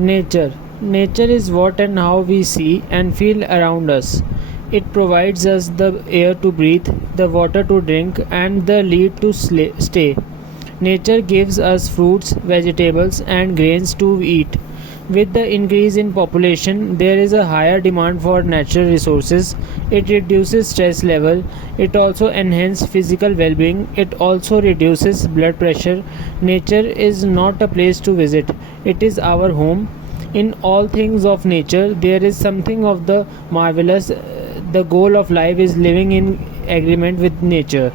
Nature. Nature is what and how we see and feel around us. It provides us the air to breathe, the water to drink, and the lead to stay. Nature gives us fruits, vegetables, and grains to eat. With the increase in population, there is a higher demand for natural resources. It reduces stress level. It also enhances physical well-being. It also reduces blood pressure. Nature is not a place to visit. It is our home. In all things of nature, there is something of the marvelous. The goal of life is living in agreement with nature.